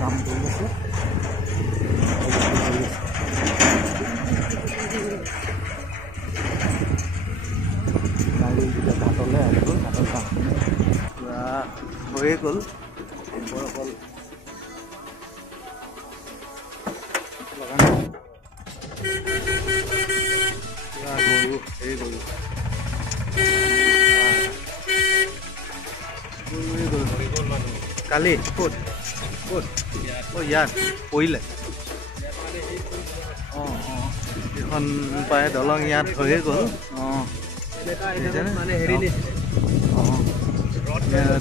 কাম কৰি আছে যেতিয়া ঘাটলৈ আহি গ'ল ঘাটৰ কামখিনি পূৰা হৈয়ে গ'ল অকল গৰু হেৰি গৰু কালি ক'ত ক'ত অঁ ইয়াত পৰিলে অঁ অঁ এইখন প্ৰায় দলং ইয়াত হৈয়ে গ'ল অঁ মানে হেৰি অঁ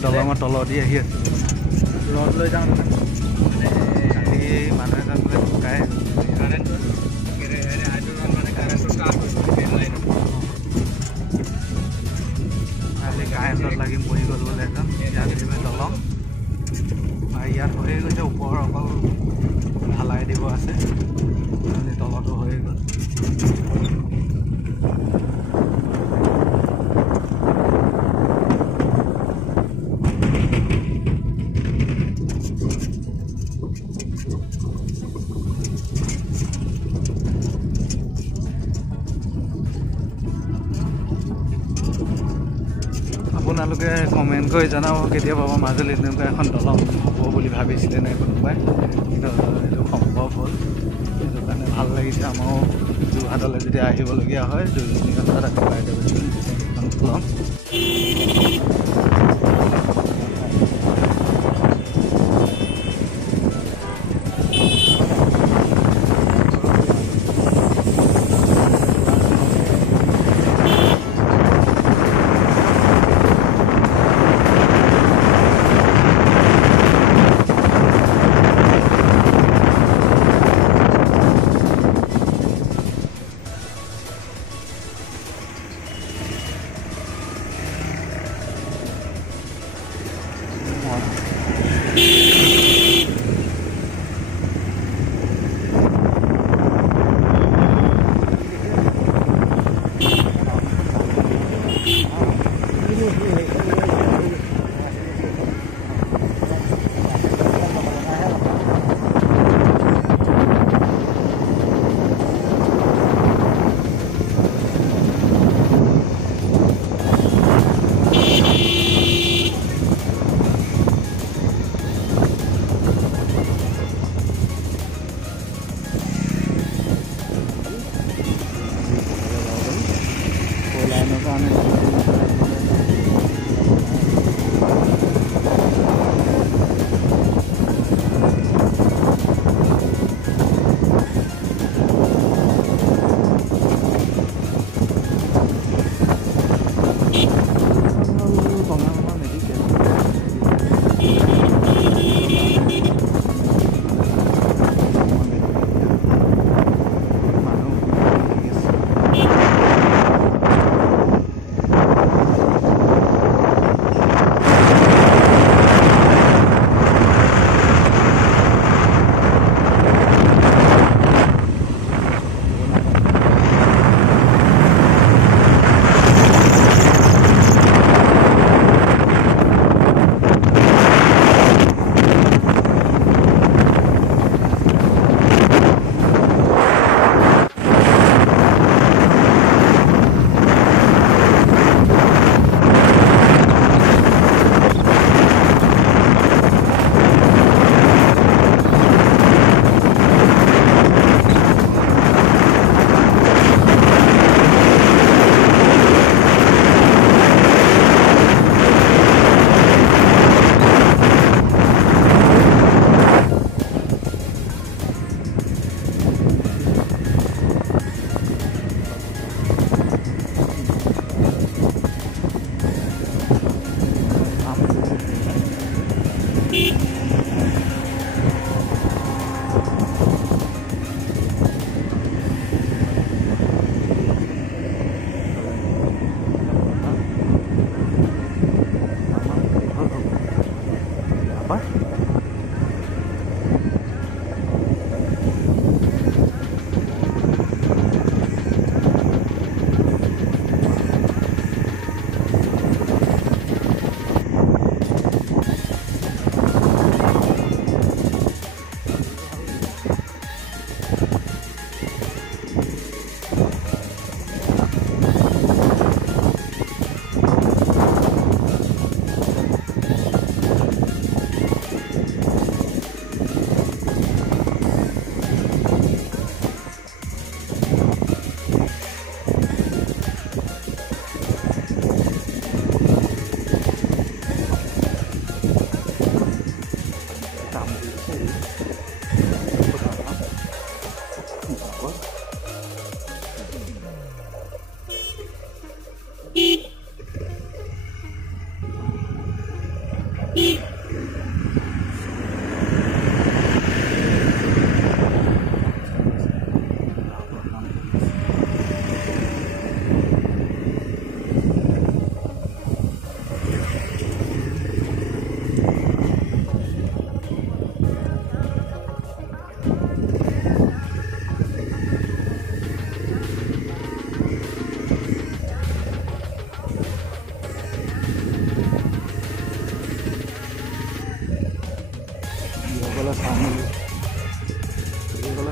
দলঙৰ তলদি আহি আছে ৰদ লৈ যাওঁ কালি মানুহ এজন বোলে ঢুকাই কালি কাৰেণ্টত লাগি মৰি গ'ল বোলে এজন ইয়াত দলং ইয়াত হৈয়ে গৈছে ওপৰ অকল ঢালাই দিব আছে তলতো হৈয়ে গ'ল আপোনালোকে কমেণ্ট কৰি জনাব কেতিয়াবা মাজুলীত এনেকুৱা এখন দলং হ'ব বুলি ভাবিছিলে নে কোনোবাই কিন্তু এইটো সম্ভৱ হ'ল সেইটো কাৰণে ভাল লাগিছে আমাৰো যোৰহাটলৈ যেতিয়া আহিবলগীয়া হয় 2-3 ঘণ্টাত আমি পাই যাব এখন দলং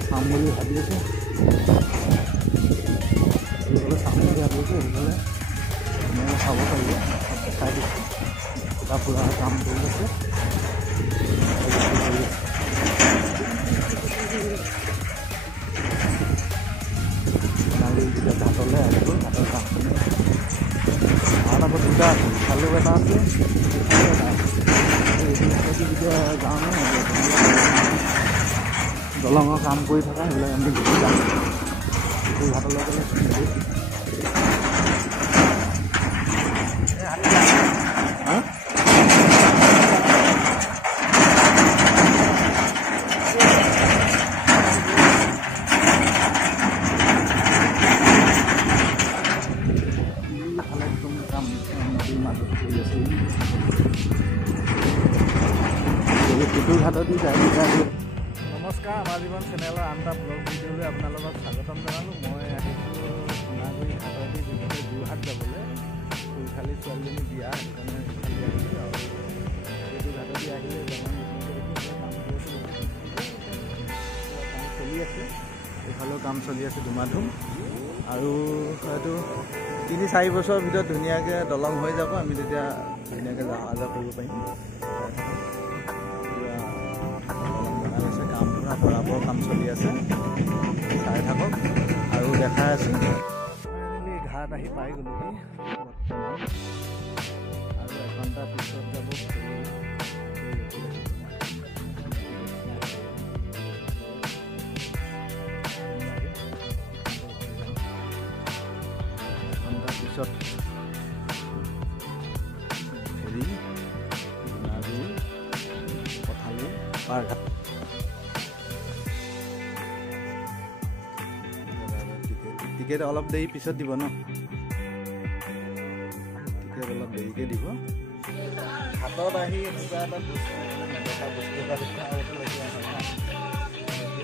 চাম বুলি ভাবি আছোঁ চাম বুলি ভাবি আছোঁ সেইফালে ধুনীয়াকৈ চাব পাৰিব দেখাই দিছোঁ এটা পুৰা কাম কৰি আছে যেতিয়া ঘাটলৈ আহিব ঘাটৰ কামখিনি ঘাট আকৌ দুটা আছে ইফালেও এটা আছে যেতিয়া যাওঁ দলঙৰ কাম কৰি থকা সেইবিলাক আমি গুচি যাম ঘাটলৈ গ'লে ঘাটত যায়। নমস্কাৰ, আমাৰ জীৱন চেনেলৰ আন এটা ব্লগ ভিডিঅ'লৈ আপোনালোকক স্বাগতম জনালোঁ। মই আহিছোঁ সোণাগুৰি ঘাটদি যিহেতু যোৰহাট যাবলৈ ফুলখালী ছোৱালীজনী বিয়া সেইকাৰণে খালি আহিছোঁ আৰু এইটো ঘাটদি আহিলে কাম চলি আছে এইফালেও কাম চলি আছে ধুমাধুম আৰু হয়তো ৩-৪ বছৰৰ ভিতৰত ধুনীয়াকৈ দলং হৈ যাব আমি তেতিয়া ধুনীয়াকৈ অহা যোৱা কৰিব পাৰিম। বৰাবৰ কাম চলি আছে চাই থাকক আৰু দেখাই আছোঁ ঘাট আহি পাই গ'লোহি বৰ্তমান আৰু এঘণ্টা পিছত যাব এঘণ্টা পিছত ফেৰি সোণাগুৰি পথালি পাৰঘাট টিকেট অলপ দেৰি পিছত দিব ন টিকেট অলপ দেৰিকৈ দিব হাতত আহি এনেকুৱা এটা বস্তু নেদেখা বস্তু এটা দেখা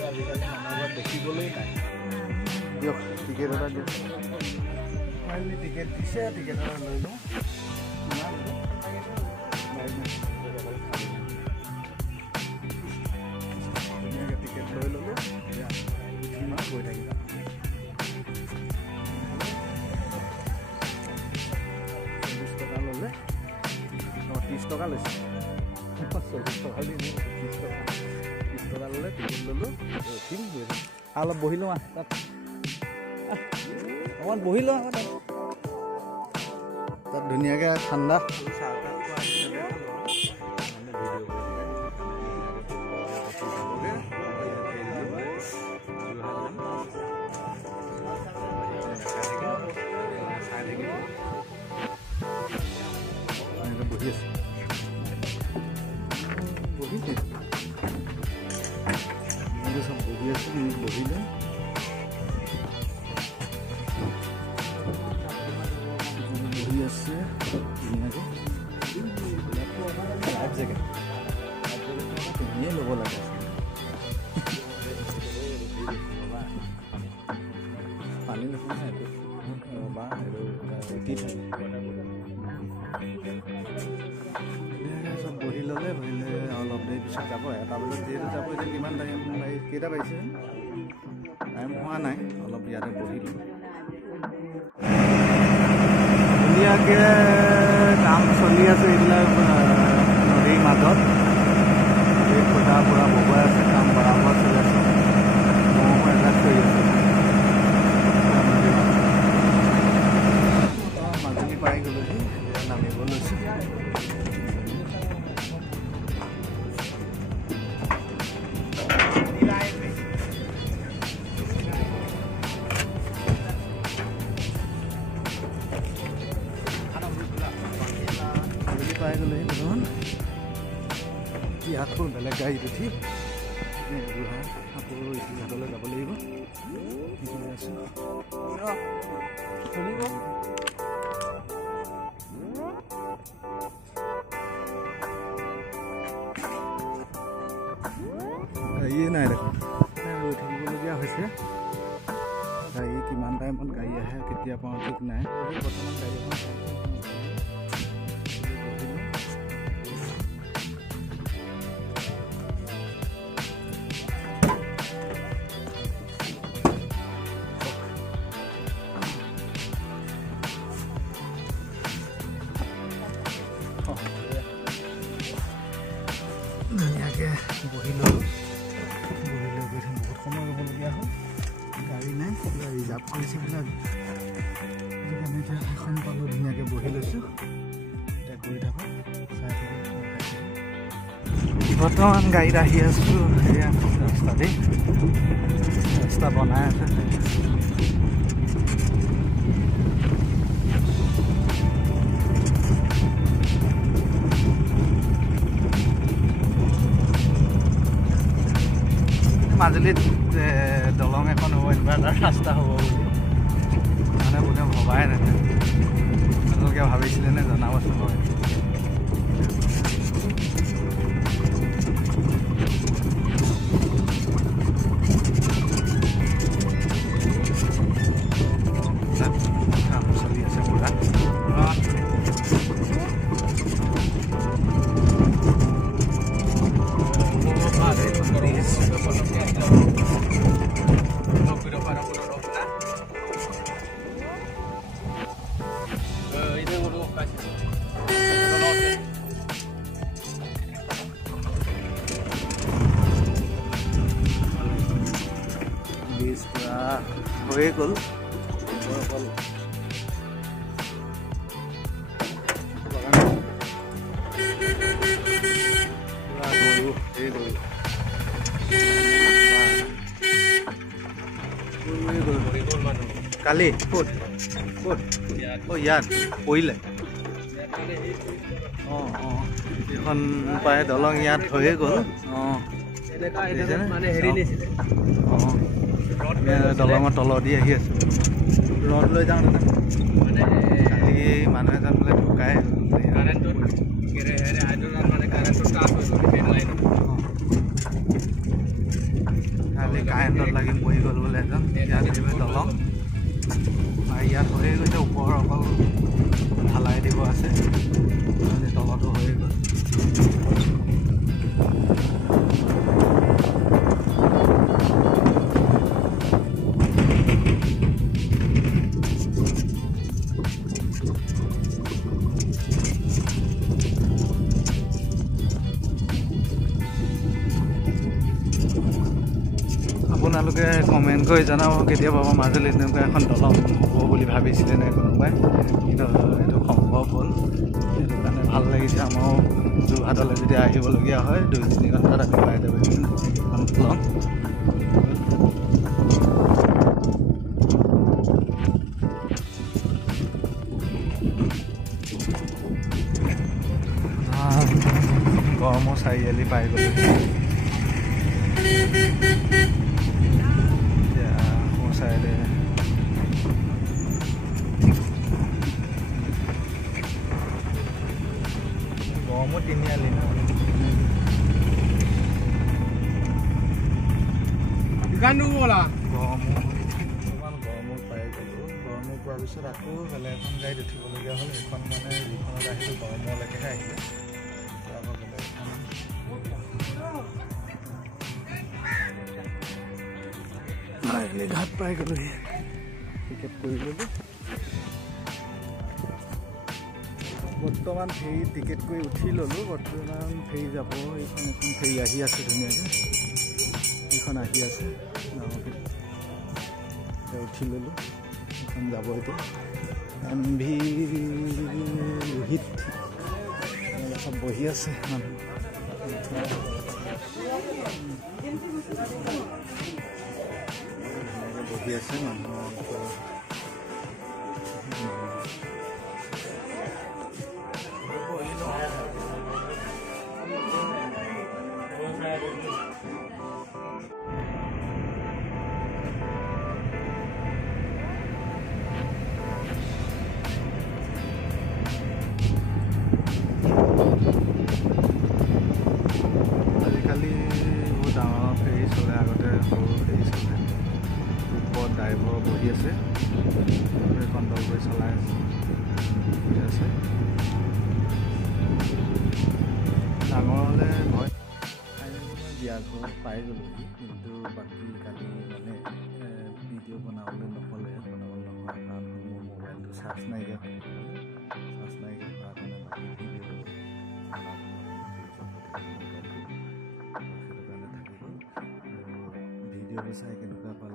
আজিকালি মানুহৰ দেখিবলৈ নাই দিয়ক টিকেট এটা দিয়ক ফাইনেলি টিকেট দিছে টিকেট এটা লৈ লওঁ ধুনীয়াকৈ টিকেট লৈ ল'লোঁ এতিয়া উঠিম আৰু গৈ থাকিম 30 টকা লৈছে 40 টকা দি 30 টকা ল'লে টিকেট ল'লোঁ উঠিম অলপ বহি লওঁ তাত অকণমান বহি লওঁ তাত ধুনীয়াকৈ ঠাণ্ডা বহি আছে বহিছে চব বহি আছো বহিলে বহি আছে ধুনীয়াকৈ লাইফ জেকেট তুমিয়ে ল'ব লাগে পানী নুশুনা এইটো বা এইটো চব বহি ল'লে অলপ দেৰি পিছত যাব 1টা বজাত যিহেতু যাব এতিয়া কিমান টাইম কেইটা পাইছে টাইম হোৱা নাই অলপ ইয়াতে বহি ল'ম ধুনীয়াকৈ কাম চলি আছে এইবিলাক নদীৰ মাজত এই খুটাৰ পৰা বগুৱাই আছে কাম বৰাবৰ চলি আছে এজাক কৰি আছে মাজুলী পাই গ'লোহি নামিব লৈছোঁ গাড়ীত উঠি যোৰহাট আকৌ যোৰহাটলৈ যাব লাগিব গৈ আছোঁ গাড়ীয়ে নাই দেখোন ৰৈ থাকিবলগীয়া হৈছে গাড়ী কিমান টাইমত গাড়ী আহে কেতিয়া পাওঁ ঠিক নাই বৰ্তমান গাড়ী ধুনীয়াকৈ বহি ল'লোঁ বহি লৈ গৈ বহুত সময় ৰ'বলগীয়া হ'ল গাড়ী নাই কিবা ৰিজাৰ্ভ কৰিছে বিলাক সেইকাৰণে এতিয়া এখন পালোঁ ধুনীয়াকৈ বহি লৈছোঁ এতিয়া গৈ থাকোঁ চাই থাকোঁ বৰ্তমান গাড়ীত আহি আছোঁ সেয়া ৰাস্তাতেই ৰাস্তা বনাই আছে মাজুলীত দলং এখন হ'ব এনেকুৱা এটা ৰাস্তা হ'ব বুলি মানে কোনেও ভবাই নাই আপোনালোকে ভাবিছিলে নে জনাবচোন হয় কাম চলি আছে পুৰা হৈয়ে গ'ল কালি ক'ত ক'ত অঁ ইয়াত পৰিলে অঁ অঁ এইখন পাই দলং ইয়াত হৈয়ে গ'ল অঁ মানে হেৰি নিছিলে অঁ দলঙৰ তলদি আহি আছোঁ ৰদ লৈ যাওঁ দাদা মানে কালি মানুহ এজন বোলে ঢুকাই কাৰেণ্টত মানে কাৰেণ্টত টাচ হৈ গ'ল মেইন লাইনত কালি কাৰেণ্টত লাগি পৰি গ'ল বোলে এজন ইয়াত দলং আৰু ইয়াত হৈয়ে গৈছে ওপৰ অকল ঢালাই দিব আছে তলতো হৈয়ে গ'ল আপোনালোকে কমেণ্ট কৰি জনাব কেতিয়াবা মাজুলীত এনেকুৱা এখন দলং হ'ব বুলি ভাবিছিলে নে কোনোবাই কিন্তু এইটো সম্ভৱ হ'ল সেইটো কাৰণে ভাল লাগিছে আমাৰো যোৰহাটলৈ যদি আহিবলগীয়া হয় 2-3 ঘণ্টাত আমি পাই যাব এখন দলং গড়মূৰ চাৰিআলি পাই গ'লো চাইডে গড়মূৰ তিনিআলি ন গড়মূৰ পাই গ'লোঁ গড়মূৰ পোৱাৰ পিছত আকৌ বেলেগ এখন গাড়ীত উঠিবলগীয়া হ'ল এইখন মানে যিখনত আহিলোঁ গড়মূৰলৈকেহে আহিলে আকৌ বেলেগ এখন ঘাট পাই গ'লোহি টিকেট কৰি ল'লোঁ বৰ্তমান ফেৰী টিকেট কৰি উঠি ল'লোঁ বৰ্তমান ফেৰী যাব এইখন এখন ফেৰী আহি আছে ধুনীয়াকৈ এইখন আহি আছে উঠি ল'লোঁ এইখন যাব এতিয়া MV লোহিত চব বহি আছে মানুহ বহি আছে মানুহ হেৰি চলে আগতে সৰু হেৰি চলে ওপৰত ড্ৰাইভাৰ বহি আছে কণ্ট্ৰল কৰি চলাই আছে ডাঙৰ হ'লে ভয় ফাইনেলি মই বিয়া ঘৰ পাই গ'লোহি কিন্তু বাকী কালি মানে ভিডিঅ' বনাবলৈ নহ'লে বনাবলৈ নোহোৱাৰ কাৰণ মোৰ মোবাইলটো চাৰ্জ নাইকিয়া হৈ থাকিলে চাৰ্জ নাইকিয়া হোৱাৰ কাৰণে বাকী ভিডিঅ' বনাবলৈ মোবাইলটো সেইটো কাৰণে থাকি গ'ল আৰু ভিডিঅ'টো চাই কেনেকুৱা পালে